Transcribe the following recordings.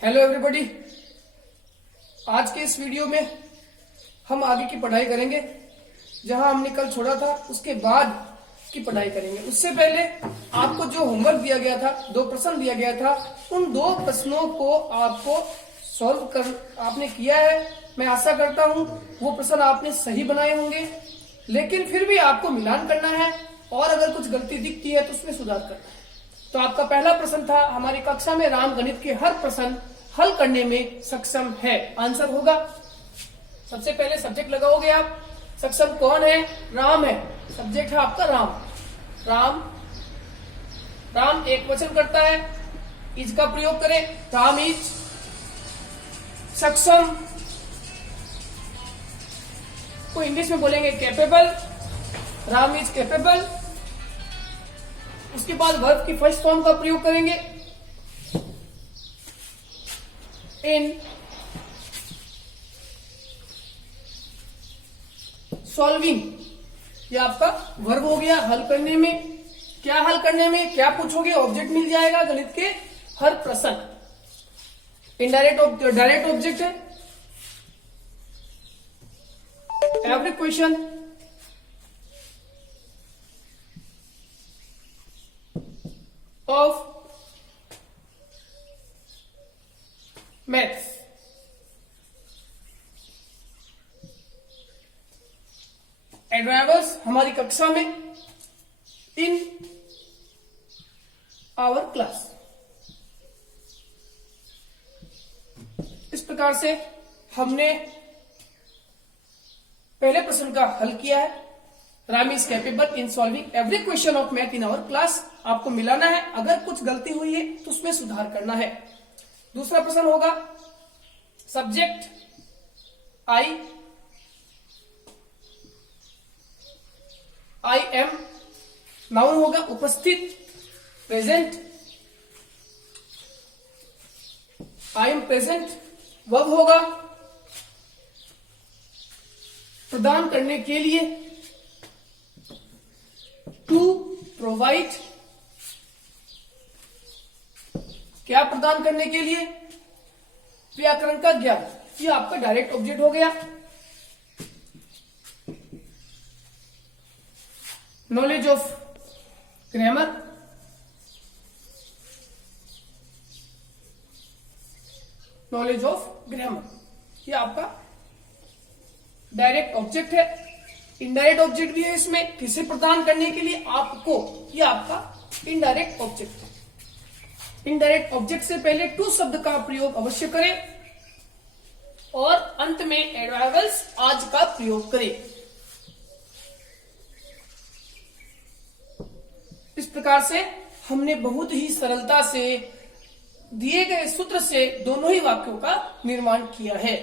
Hello everybody. आज के इस वीडियो में हम आगे की पढ़ाई करेंगे। जहां हमने कल छोड़ा था उसके बाद की पढ़ाई करेंगे। उससे पहले आपको जो होमवर्क दिया गया था, 2 प्रश्न दिया गया था, उन 2 प्रश्नों को आपको सॉल्व कर आपने किया है। मैं आशा करता हूं वो प्रश्न आपने सही बनाए होंगे, लेकिन फिर भी आपको मिलान करना है और अगर कुछ गलती दिखती है तो उसमें सुधार करना है। तो आपका पहला प्रश्न था, हमारी कक्षा में राम गणित के हर प्रश्न हल करने में सक्षम है। आंसर होगा, सबसे पहले सब्जेक्ट लगाओगे आप। सक्षम कौन है? राम है। सब्जेक्ट है आपका राम। राम राम एक वचन करता है, इज का प्रयोग करें। राम इज सक्षम को इंग्लिश में बोलेंगे कैपेबल। Ram is capable. उसके बाद वर्ब की फर्स्ट फॉर्म का प्रयोग करेंगे, इन सॉल्विंग। ये आपका वर्ब हो गया हल करने में। क्या हल करने में? क्या पूछोगे? ऑब्जेक्ट मिल जाएगा गणित के हर प्रश्न। इनडायरेक्ट डायरेक्ट ऑब्जेक्ट है। Every question of maths. एडवाइवर्स हमारी कक्षा में इन आवर क्लास। इस प्रकार से हमने पहले प्रश्न का हल किया है। Ram is capable in solving every question of math in our class. आपको मिलाना है, अगर कुछ गलती हुई है तो उसमें सुधार करना है। दूसरा प्रश्न होगा, सब्जेक्ट आई एम। नाउन होगा उपस्थित, present. I am present. Verb होगा प्रदान करने के लिए, टू प्रोवाइड। क्या प्रदान करने के लिए? व्याकरण का ज्ञान। ये आपका डायरेक्ट ऑब्जेक्ट हो गया। Knowledge of grammar. Knowledge of grammar ये आपका डायरेक्ट ऑब्जेक्ट है। इनडायरेक्ट ऑब्जेक्ट भी है इसमें, किसे प्रदान करने के लिए? आपको। ये आपका इनडायरेक्ट ऑब्जेक्ट है। इनडायरेक्ट ऑब्जेक्ट से पहले टू शब्द का प्रयोग अवश्य करें और अंत में एडवाइवल्स आज का प्रयोग करें। इस प्रकार से हमने बहुत ही सरलता से दिए गए सूत्र से दोनों ही वाक्यों का निर्माण किया है।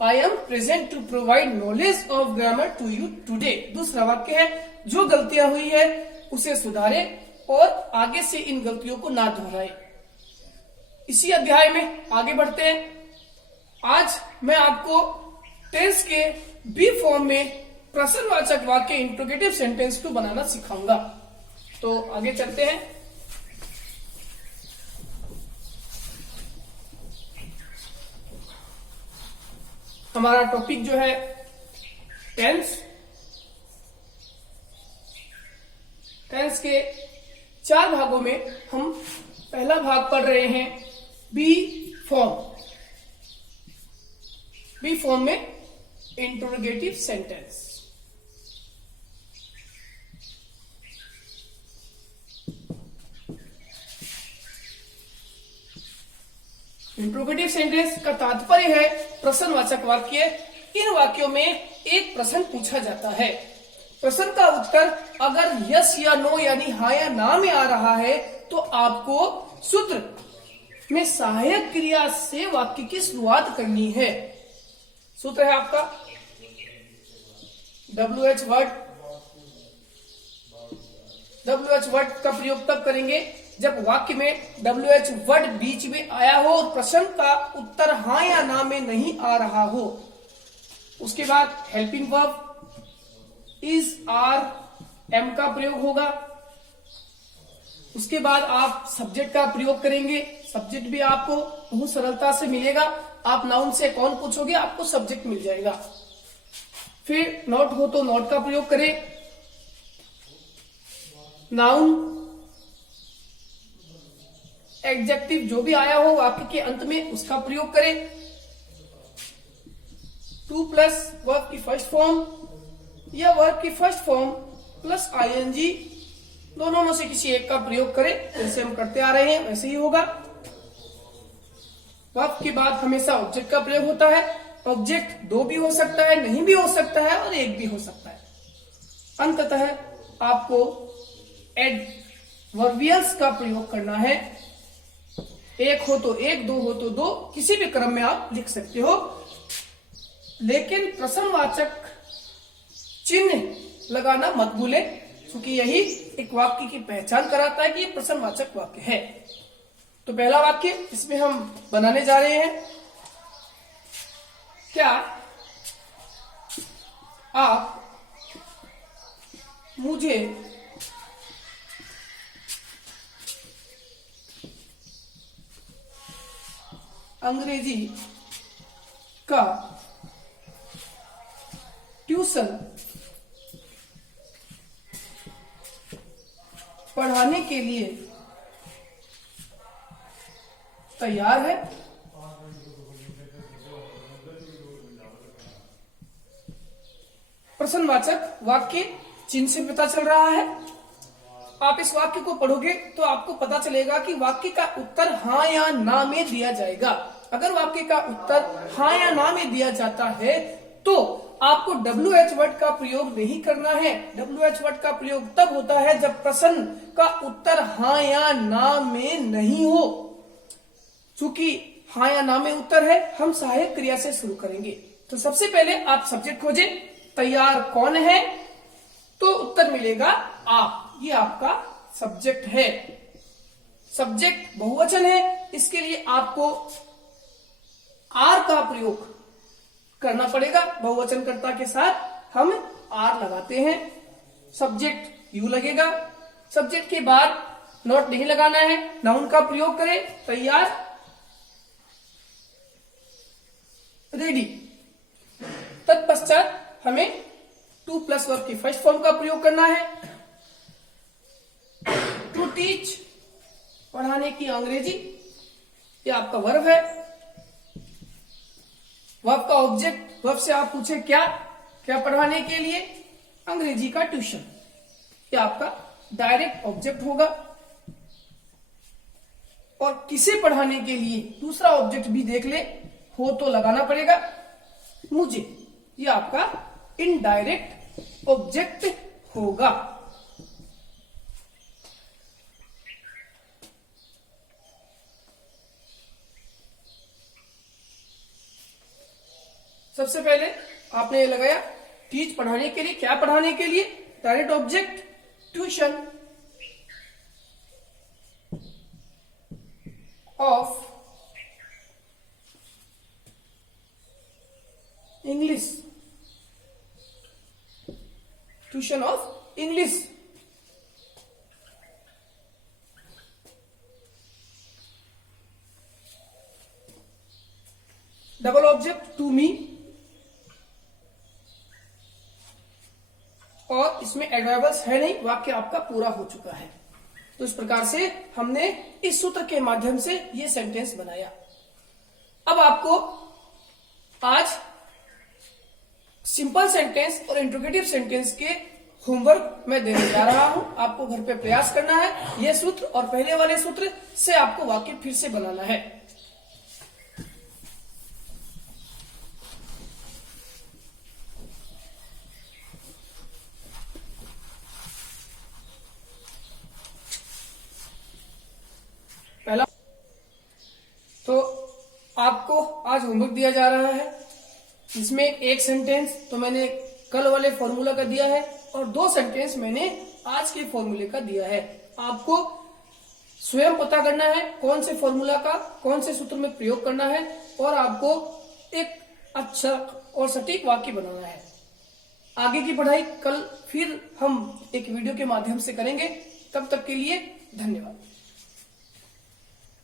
I am present to provide knowledge of grammar to you today. दूसरा वाक्य है, जो गलतियां हुई है उसे सुधारें और आगे से इन गलतियों को ना दोहराएं। इसी अध्याय में आगे बढ़ते हैं। आज मैं आपको टेंस के बी फॉर्म में प्रश्नवाचक वाक्य इंट्रोगेटिव सेंटेंस को बनाना सिखाऊंगा। तो आगे चलते हैं। हमारा टॉपिक जो है टेंस। टेंस के 4 भागों में हम पहला भाग पढ़ रहे हैं बी फॉर्म। बी फॉर्म में इंट्रोगेटिव सेंटेंस। इंट्रोगेटिव सेंटेंस का तात्पर्य है प्रश्नवाचक वाक्य। इन वाक्यों में एक प्रश्न पूछा जाता है। प्रश्न का उत्तर अगर यस या नो यानी हाँ या ना में आ रहा है तो आपको सूत्र में सहायक क्रिया से वाक्य की शुरुआत करनी है। सूत्र है आपका WH वर्ड। WH वर्ड का प्रयोग तब करेंगे जब वाक्य में WH वर्ड बीच में आया हो और प्रश्न का उत्तर हाँ या ना में नहीं आ रहा हो। उसके बाद helping verb is, are, am का प्रयोग होगा। उसके बाद आप सब्जेक्ट का प्रयोग करेंगे। सब्जेक्ट भी आपको बहुत सरलता से मिलेगा। आप नाउन से कौन पूछोगे, आपको सब्जेक्ट मिल जाएगा। फिर नॉट हो तो नॉट का प्रयोग करें। नाउन, एडजेक्टिव जो भी आया हो वाक्य के अंत में उसका प्रयोग करें। टू प्लस वर्ब की फर्स्ट फॉर्म या वर्ब की फर्स्ट फॉर्म प्लस आईएनजी, दोनों में से किसी एक का प्रयोग करें। जैसे हम करते आ रहे हैं वैसे ही होगा। वर्ब के बाद हमेशा ऑब्जेक्ट का प्रयोग होता है। ऑब्जेक्ट दो भी हो सकता है, नहीं भी हो सकता है और एक भी हो सकता है। अंततः आपको एडवर्बियल्स का प्रयोग करना है। एक हो तो एक, दो हो तो दो, किसी भी क्रम में आप लिख सकते हो, लेकिन प्रश्नवाचक चिन्ह लगाना मत भूलें, क्योंकि यही एक वाक्य की पहचान कराता है कि ये प्रश्नवाचक वाक्य है। तो पहला वाक्य इसमें हम बनाने जा रहे हैं। क्या आप मुझे अंग्रेजी का ट्यूशन पढ़ाने के लिए तैयार है? प्रश्नवाचक वाक्य चिन्ह से पता चल रहा है। आप इस वाक्य को पढ़ोगे तो आपको पता चलेगा कि वाक्य का उत्तर हाँ या ना में दिया जाएगा। अगर वाक्य का उत्तर हाँ या ना में दिया जाता है तो आपको WH वर्ड का प्रयोग नहीं करना है। WH वर्ड का प्रयोग तब होता है जब प्रश्न का उत्तर हाँ या ना में नहीं हो। चूंकि हाँ या ना में उत्तर है, हम सहायक क्रिया से शुरू करेंगे। तो सबसे पहले आप सब्जेक्ट खोजें। तैयार कौन है? तो उत्तर मिलेगा आप। ये आपका सब्जेक्ट है। सब्जेक्ट बहुवचन है, इसके लिए आपको आर का प्रयोग करना पड़ेगा। बहुवचन कर्ता के साथ हम आर लगाते हैं। सब्जेक्ट यू लगेगा। सब्जेक्ट के बाद नॉट नहीं लगाना है, नाउन का प्रयोग करें। तैयार, रेडी। तत्पश्चात हमें टू प्लस वर्ब की फर्स्ट फॉर्म का प्रयोग करना है। टू टीच, पढ़ाने की अंग्रेजी, ये आपका वर्ब है। वर्ब का ऑब्जेक्ट, वर्ब से आप पूछे क्या, क्या पढ़ाने के लिए? अंग्रेजी का ट्यूशन, ये आपका डायरेक्ट ऑब्जेक्ट होगा। और किसे पढ़ाने के लिए दूसरा ऑब्जेक्ट भी देख ले, हो तो लगाना पड़ेगा। मुझे, ये आपका इनडायरेक्ट ऑब्जेक्ट होगा। सबसे पहले आपने ये लगाया टीच, पढ़ाने के लिए, क्या पढ़ाने के लिए? Direct object tuition of English, tuition of English. Double object to me, और इसमें एडवर्ब्स है नहीं, वाक्य आपका पूरा हो चुका है। तो इस प्रकार से हमने इस सूत्र के माध्यम से ये सेंटेंस बनाया। अब आपको आज सिंपल सेंटेंस और इंट्रोगेटिव सेंटेंस के होमवर्क मैं देने जा रहा हूं। आपको घर पे प्रयास करना है। यह सूत्र और पहले वाले सूत्र से आपको वाक्य फिर से बनाना है। पहला तो आपको आज होमवर्क दिया जा रहा है, इसमें एक सेंटेंस तो मैंने कल वाले फॉर्मूला का दिया है और दो सेंटेंस मैंने आज के फॉर्मूले का दिया है। आपको स्वयं पता करना है कौन से फॉर्मूला का कौन से सूत्र में प्रयोग करना है और आपको एक अच्छा और सटीक वाक्य बनाना है। आगे की पढ़ाई कल फिर हम एक वीडियो के माध्यम से करेंगे। तब तक के लिए धन्यवाद।